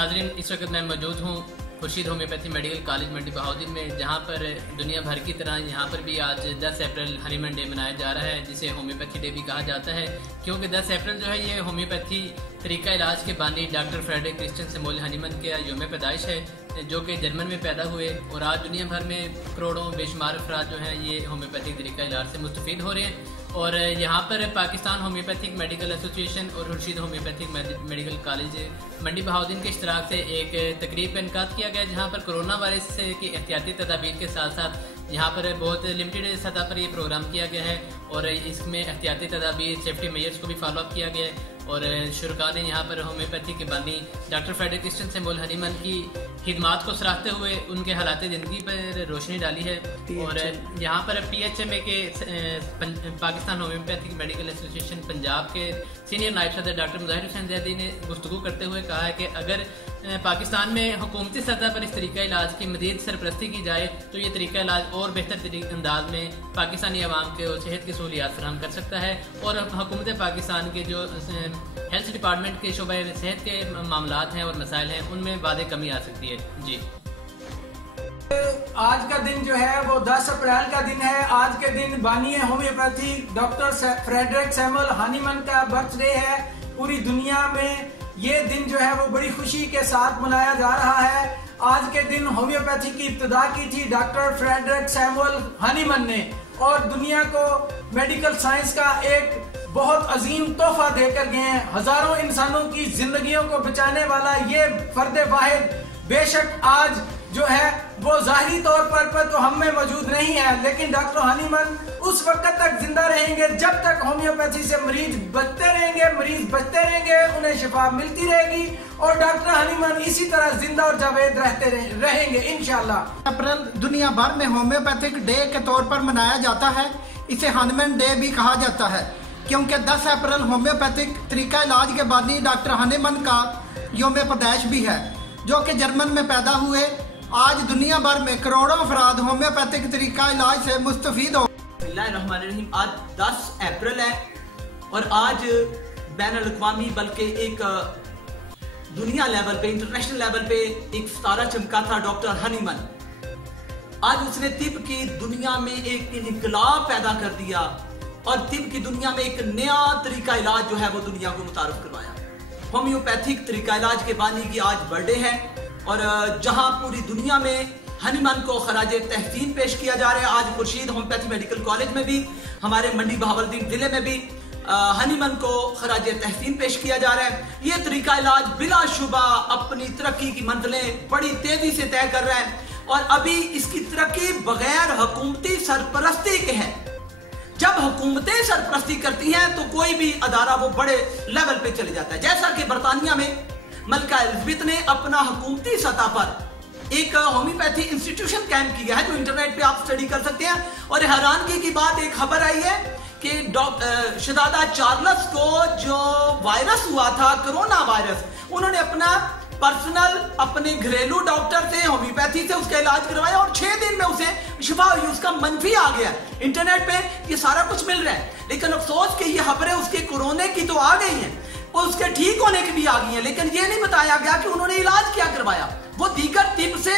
नाज़रीन, इस वक्त मैं मौजूद हूँ खुर्शीद होम्योपैथी मेडिकल कॉलेज मंडी बहाउद्दीन में, जहाँ पर दुनिया भर की तरह यहाँ पर भी आज 10 अप्रैल हनीमन डे मनाया जा रहा है, जिसे होम्योपैथी डे भी कहा जाता है, क्योंकि 10 अप्रैल जो है ये होम्योपैथी तरीका इलाज के बानी doctor Friedrich Christian Samuel Hahnemann के यौम पैदाइश है, जो कि जर्मन में पैदा हुए और आज दुनिया भर में करोड़ों बेशुमार अफराद जो हैं ये होम्योपैथिक तरीका इलाज से मुस्तफीद हो रहे हैं। और यहाँ पर पाकिस्तान होम्योपैथिक मेडिकल एसोसिएशन और खुर्शीद होम्योपैथिक मेडिकल कॉलेज मंडी बहाउद्दीन के इश्तराक से एक तकरीब का इनकाद किया गया, जहाँ पर कोरोना वायरस की एहतियाती तदाबीर के साथ साथ यहाँ पर बहुत लिमिटेड सतह पर ये प्रोग्राम किया गया है और इसमें एहतियाती तदाबीर सेफ्टी मेजर्स को भी फॉलोअप किया गया है। और शुरका ने यहाँ पर होम्योपैथी के बानी doctor Friedrich Christian Samuel Hahnemann की खिदमात को सराहते हुए उनके हालात ज़िंदगी पर रोशनी डाली है। और यहाँ पर PHMA के Pakistan homeopathic medical association Punjab के सीनियर नायब सदर डॉक्टर मुजाहिर हुसैन जैदी ने गुफ्तगू करते हुए कहा है कि अगर पाकिस्तान में हुकूमती सतह पर इस तरीका इलाज की मज़ीद सरपरस्ती की जाए तो ये तरीका इलाज और बेहतर अंदाज में पाकिस्तानी अवाम को सेहत की सहूलियात फराहम कर सकता है। और हुकूमत पाकिस्तान के जो हेल्थ डिपार्टमेंट के शोबे सेहत के मामलात हैं और मसाइल हैं उनमें वादे कमी आ सकती है। जी, आज का दिन जो है वो 10 अप्रैल का दिन है। आज के दिन बानी homeopathy doctor Friedrich Samuel Hahnemann का बर्थडे है। पूरी दुनिया में ये दिन जो है वो बड़ी खुशी के साथ मनाया जा रहा है। आज के दिन होम्योपैथी की इब्तिदा की थी डॉक्टर फ्रेडरिक सैमुअल हनीमन ने और दुनिया को मेडिकल साइंस का एक बहुत अजीम तोहफा देकर गए हैं। हजारों इंसानों की जिंदगियों को बचाने वाला ये फर्द वाहिद बेशक आज जो है वो जाहिरी तौर पर तो हम में मौजूद नहीं है, लेकिन डॉक्टर हनीमन उस वक्त तक जिंदा रहेंगे जब तक होम्योपैथी से मरीज बचते रहेंगे, उन्हें शिफा मिलती रहेगी और डॉक्टर हनीमन इसी तरह जिंदा और जावेद रहेंगे इंशाल्लाह। अप्रैल दुनिया भर में होम्योपैथिक डे के तौर पर मनाया जाता है। इसे हनीमन डे भी कहा जाता है क्योंकि 10 अप्रैल होम्योपैथिक तरीका इलाज के बानी डॉक्टर हनीमन का यौम पैदाइश भी है, जो कि जर्मन में पैदा हुए। आज दुनिया भर में करोड़ों अफराद होम्योपैथिक तरीका इलाज से मुस्तफीद हो। बिस्मिल्लाहिर्रहमानिर्रहीम। आज 10 अप्रैल है और आज बैनुल-अक़वामी बल्कि एक दुनिया लेवल पे, इंटरनेशनल लेवल पे एक सितारा चमका था डॉक्टर हनीमन। आज उसने तिब की दुनिया में एक इनकलाब पैदा कर दिया और तिब की दुनिया में एक नया तरीका इलाज जो है वो दुनिया को मुतारफ करवाया। होम्योपैथिक तरीका इलाज के बानी की आज बर्थडे है और जहां पूरी दुनिया में हनीमन को खराज तहसीन पेश किया जा रहा है। आज खुर्शीद होम्योपैथी मेडिकल कॉलेज में भी, हमारे मंडी बहाउद्दीन जिले में भी हनीमन को खराज तहसीन पेश किया जा रहा है। ये तरीका इलाज बिलाशुबा अपनी तरक्की की मंजिलें बड़ी तेजी से तय कर रहा है और अभी इसकी तरक्की बगैर हुकूमती सरपरस्ती के है। जब हुकूमतें सरपरस्ती करती हैं तो कोई भी अदारा वो बड़े लेवल पे चले जाता है। जैसा कि बरतानिया में मलका एलिजाबेथ ने अपना हुकूमती सतह पर एक होम्योपैथी इंस्टीट्यूशन कैंप किया है, जो इंटरनेट पे आप स्टडी कर सकते हैं। और हैरानगी की बात, एक खबर आई है कि शहजादा चार्ल्स को जो वायरस हुआ था, कोरोना वायरस, उन्होंने अपना पर्सनल अपने घरेलू डॉक्टर से होम्योपैथी से उसका इलाज करवाया और 6 दिन में उसे शिफा हुई, उसका मनफी आ गया। इंटरनेट पे ये सारा कुछ मिल रहा है, लेकिन अफसोस कि ये खबरें उसके कोरोना की तो आ गई हैं और उसके ठीक होने की भी आ गई हैं, लेकिन ये नहीं बताया गया कि उन्होंने इलाज क्या करवाया। वो दीगर तिब से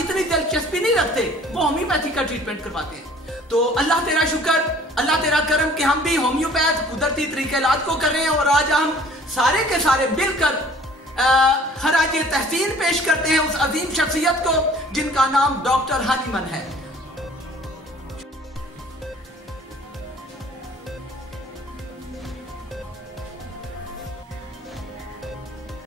इतनी दिलचस्पी नहीं रखते, वो होम्योपैथी का ट्रीटमेंट करवाते हैं। तो अल्लाह तेरा शुक्र, अल्लाह तेरा करम कि हम भी होम्योपैथ कुदरती तरीके इलाज को कर रहे हैं और आज हम सारे के सारे मिलकर खराज तहसीन पेश करते हैं उस अजीम शख्सियत को जिनका नाम डॉक्टर हनीमन है।